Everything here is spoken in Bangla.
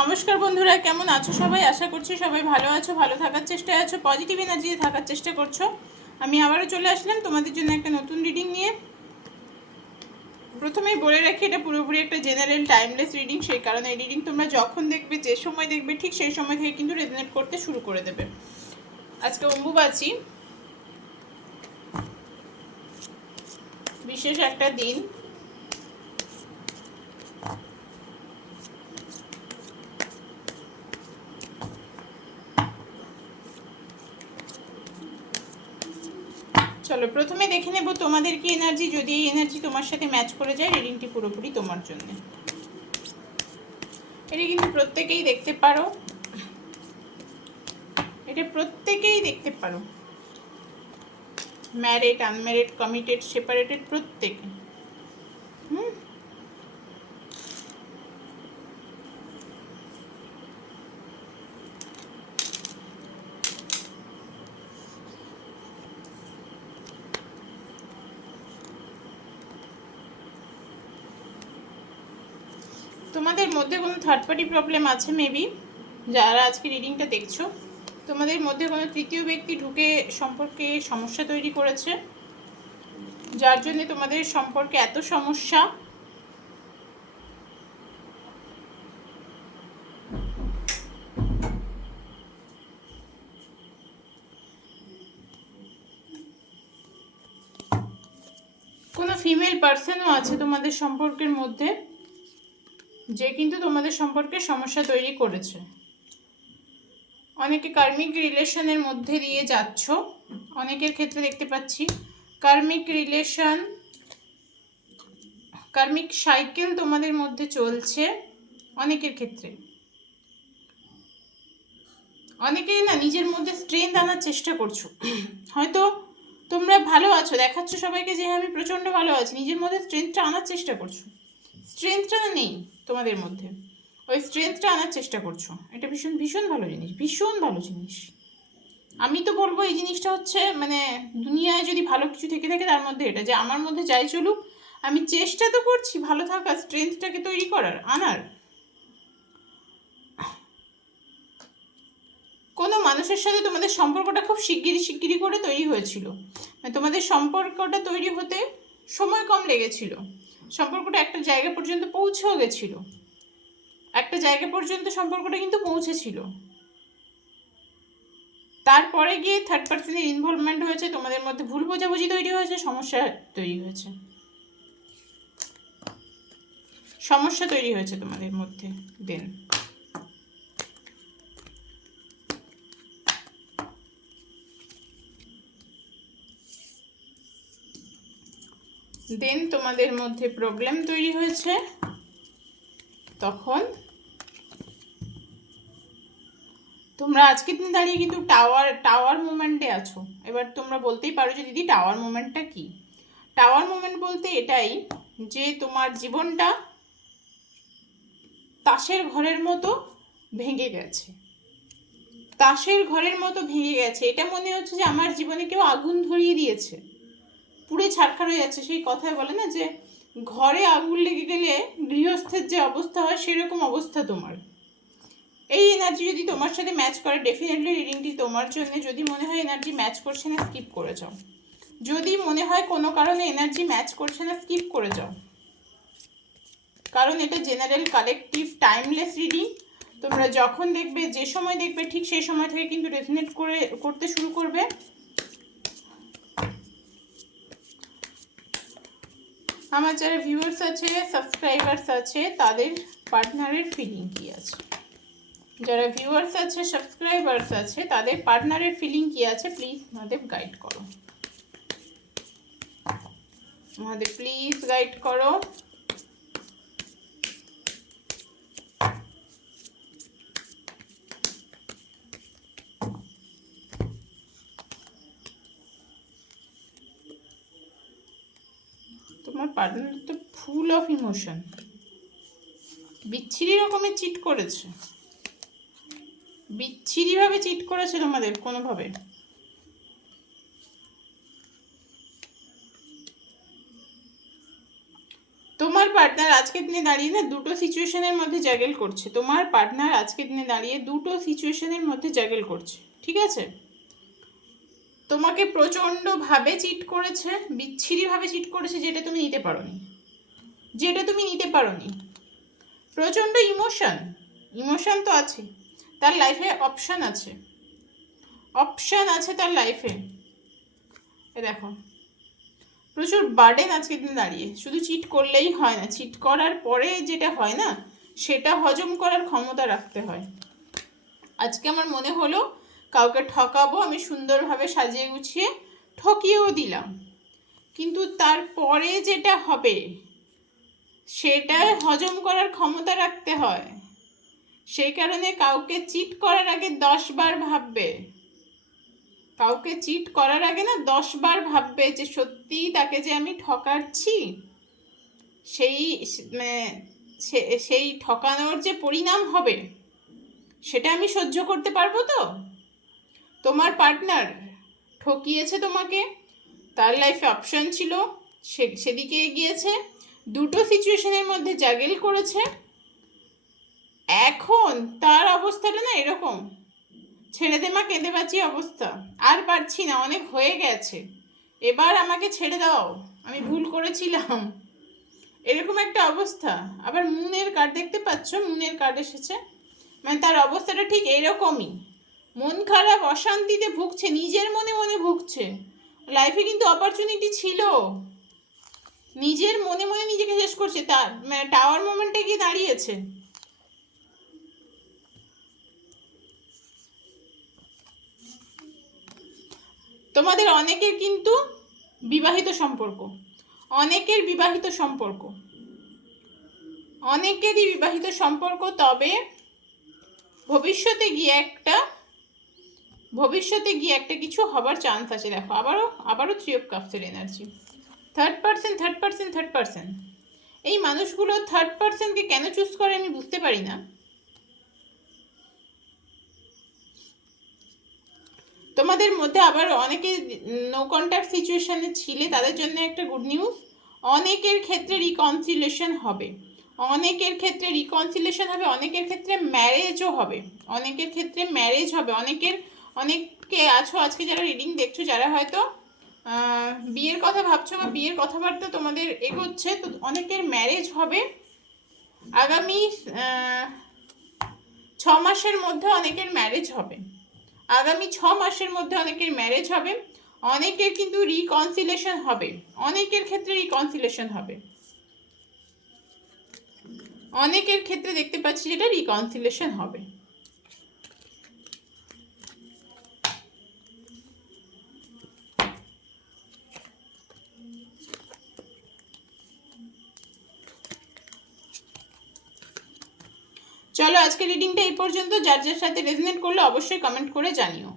নমস্কার বন্ধুরা, কেমন আছো সবাই? আশা করছি সবাই ভালো আছো, ভালো থাকার চেষ্টায় আছো পজিটিভ এনার্জি থাকার চেষ্টা করছ। আমি আবারও চলে আসলাম তোমাদের জন্য একটা নতুন রিডিং নিয়ে। প্রথমেই বলে রাখি, এটা পুরোপুরি একটা জেনারেল টাইমলেস রিডিং সেই কারণে এই রিডিং তোমরা যখন দেখবে, যে সময় দেখবে, ঠিক সেই সময় থেকে কিন্তু রেজনেট করতে শুরু করে দেবে। আজকে অম্বুবাচী, বিশেষ একটা দিন। চলো, প্রথমে দেখে নেব তোমাদের কি এনার্জি যদি এই এনার্জি তোমার সাথে ম্যাচ করে যায় রিডিংটি পুরোপুরি তোমার জন্য। এটা কিন্তু প্রত্যেকেই দেখতে পারো। এটা প্রত্যেকেই দেখতে পারো। ম্যারিড আনম্যারিড কমিটেড সেপারেটেড প্রত্যেকে। হুম? তোমাদের মধ্যে কোনো থার্ড পার্টি প্রবলেম আছে মেবি যারা আজকে রিডিংটা দেখছ, তোমাদের মধ্যে কোনো তৃতীয় ব্যক্তি ঢুকে সম্পর্কে সমস্যা তৈরি করেছে? যার জন্য তোমাদের সম্পর্কে এত সমস্যা? কোনো ফিমেল পার্সনও আছে তোমাদের সম্পর্কের মধ্যে? যে কিন্তু তোমাদের সম্পর্কে সমস্যা তৈরি করেছে। অনেকে কার্মিক রিলেশনের মধ্যে দিয়ে যাচ্ছ। অনেকের ক্ষেত্রে দেখতে পাচ্ছি কার্মিক রিলেশন কার্মিক সাইকেল তোমাদের মধ্যে চলছে অনেকের ক্ষেত্রে। অনেকেই না নিজের মধ্যে স্ট্রেংথ আনার চেষ্টা করছ। হয়তো তোমরা ভালো আছো দেখাচ্ছ সবাইকে যে হ্যাঁ, আমি প্রচণ্ড ভালো আছি নিজের মধ্যে স্ট্রেংথটা আনার চেষ্টা করছ। স্ট্রেংথটা নেই। তোমাদের মধ্যে। ওই স্ট্রেংথটা আনার চেষ্টা করছ। এটা ভীষণ ভীষণ ভালো জিনিস, ভীষণ ভালো জিনিস। আমি তো বলব এই জিনিসটা হচ্ছে মানে দুনিয়ায় যদি ভালো কিছু থেকে থাকে তার মধ্যে এটা যে আমার মধ্যে যাই চলুক, আমি চেষ্টা তো করছি ভালো থাকার স্ট্রেংথটাকে তৈরি করার, আনার। কোনো মানুষের সাথে তোমাদের সম্পর্কটা খুব শিগগিরি শিগগিরি করে তৈরি হয়েছিল। মানে তোমাদের সম্পর্কটা তৈরি হতে সময় কম লেগেছিল। সম্পর্কটা একটা জায়গা পর্যন্ত পৌঁছেও গেছিল। একটা জায়গা পর্যন্ত সম্পর্কটা কিন্তু পৌঁছেছিল। তারপরে গিয়ে থার্ড পার্সনের ইনভলভমেন্ট হয়েছে, তোমাদের মধ্যে ভুল বোঝাবুঝি তৈরি হয়েছে, সমস্যা তৈরি হয়েছে। সমস্যা তৈরি হয়েছে তোমাদের মধ্যে। দেন দেন তোমাদের মধ্যে প্রবলেম তৈরি হয়েছে, তখন তোমরা আজকের দিন দাঁড়িয়ে কিন্তু টাওয়ার টাওয়ার মুভমেন্টে আছো। এবার তোমরা বলতেই পারো যে, দিদি টাওয়ার মুভমেন্টটা কি? টাওয়ার মুভমেন্ট বলতে এটাই যে, তোমার জীবনটা তাসের ঘরের মতো ভেঙে গেছে। তাসের ঘরের মতো ভেঙে গেছে। এটা মনে হচ্ছে যে, আমার জীবনে কেউ আগুন ধরিয়ে দিয়েছে। পুড়ে ছাড়খার হয়ে যাচ্ছে। সেই কথায় বলে না যে, ঘরে আগুন লেগে গেলে গৃহস্থের যে অবস্থা হয়, সেরকম অবস্থা তোমার। এই এনার্জি যদি তোমার সাথে ম্যাচ করে ডেফিনেটলি রিডিংটি তোমার জন্য। যদি মনে হয় এনার্জি ম্যাচ করছে না স্কিপ করে যাও। যদি মনে হয় কোনো কারণে এনার্জি ম্যাচ করছে না স্কিপ করে যাও। কারণ এটা জেনারেল কালেকটিভ টাইমলেস রিডিং তোমরা যখন দেখবে, যে সময় দেখবে, ঠিক সেই সময় থেকে কিন্তু রেজনেট করে, করতে শুরু করবে। আমার যারা ভিউয়ার্স আছে সাবস্ক্রাইবার্স আছে, তাদের পার্টনারের ফিলিং কী আছে? যারা ভিউয়ার্স আছে সাবস্ক্রাইবার্স আছে, তাদের পার্টনারের ফিলিং কী আছে? প্লিজ আমাদের গাইড করো। আমাদের প্লিজ গাইড করো তোমার পার্টনার তো ফুল অফ ইমোশন বিচ্ছিরি রকমের চিট করেছে। বিচ্ছিরিভাবে চিট করেছে তোমাদের কোনোভাবে। তোমার পার্টনার আজকের দিনে দাঁড়িয়ে না দুটো সিচুয়েশনের মধ্যে জাগেল করছে। তোমার পার্টনার আজকের দিনে দাঁড়িয়ে দুটো সিচুয়েশনের মধ্যে জাগেল করছে। ঠিক আছে? তোমাকে প্রচণ্ডভাবে চিট করেছে, বিচ্ছিরিভাবে চিট করেছে যেটা তুমি নিতে পারোনি। যেটা তুমি নিতে পারোনি। প্রচণ্ড ইমোশন। ইমোশন তো আছে। তার লাইফে অপশান আছে। অপশান আছে তার লাইফে। এ দেখো। প্রচুর বার্ডেন আজকের দিন দাঁড়িয়ে। শুধু চিট করলেই হয় না। চিট করার পরে যেটা হয় না, সেটা হজম করার ক্ষমতা রাখতে হয়। আজকে আমার মনে হলো কাউকে ঠকাবো, আমি সুন্দরভাবে সাজিয়ে গুছিয়ে ঠকিয়েও দিলাম। কিন্তু তারপরে যেটা হবে, সেটা হজম করার ক্ষমতা রাখতে হয়। সেই কারণে কাউকে চিট করার আগে দশ বার ভাববে। কাউকে চিট করার আগে না দশ বার ভাববে যে সত্যিই তাকে যে আমি ঠকাচ্ছি, সেই মানে সেই ঠকানোর যে পরিণাম হবে, সেটা আমি সহ্য করতে পারব তো? তোমার পার্টনার ঠকিয়েছে তোমাকে? তার লাইফে অপশন ছিল, সে, সেদিকে এগিয়েছে, দুটো সিচুয়েশনের মধ্যে জাগেল করেছে। এখন তার অবস্থাটা না এরকম। ছেড়ে দে মা, কেঁদে বাঁচি অবস্থা। আর পারছি না, অনেক হয়ে গেছে। এবার আমাকে ছেড়ে দাও। আমি ভুল করেছিলাম। এরকম একটা অবস্থা। আবার মুনের কার্ড দেখতে পাচ্ছ? মুনের কার্ড এসেছে। মানে তার অবস্থাটা ঠিক এরকমই। মন খারাপ, অশান্তিতে ভুগছে, নিজের মনে মনে ভুগছে। লাইফে কিন্তু অপরচুনিটি ছিল। নিজের মনে মনে নিজেকে শেষ করছে। তার টাওয়ার মোমেন্টে গিয়ে দাঁড়িয়েছে। তোমাদের অনেকের কিন্তু বিবাহিত সম্পর্ক। অনেকের বিবাহিত সম্পর্ক। অনেকেরই বিবাহিত সম্পর্ক, তবে ভবিষ্যতে গিয়ে একটা ভবিষ্যতে গিয়ে একটা কিছু হবার চান্স আছে, দেখো, আবারও আবারও three of কাপসের energy third percent third percent third percent এই মানুষগুলো থার্ড পার্সেন্টকে কেন চুজ করে আমি বুঝতে পারি না। তোমাদের মধ্যে আবার অনেকে নো কন্ট্যাক্ট সিচুয়েশানে ছিলে, তাদের জন্য একটা গুড নিউজ অনেকের ক্ষেত্রে রিকনসিলেশন হবে। অনেকের ক্ষেত্রে রিকনসিলেশন হবে, অনেকের ক্ষেত্রে ম্যারেজও হবে। অনেকের ক্ষেত্রে ম্যারেজ হবে, অনেকের অনেকে আছো আজকে যারা রিডিং দেখছ, যারা হয়তো বিয়ের কথা ভাবছ বা বিয়ের কথাবার্তা তোমাদের এগোচ্ছে, তো অনেকের ম্যারেজ হবে। আগামী ছ মাসের মধ্যে অনেকের ম্যারেজ হবে। আগামী ছ মাসের মধ্যে অনেকের ম্যারেজ হবে। অনেকের কিন্তু রিকনসিলেশন হবে। অনেকের ক্ষেত্রে রিকনসিলেশন হবে। অনেকের ক্ষেত্রে দেখতে পাচ্ছি যেটা রিকনসিলেশন হবে। চলো আজকে রিডিংটা এই পর্যন্ত। যার যার সাথে রেজনেট করলে অবশ্যই কমেন্ট করে জানিও।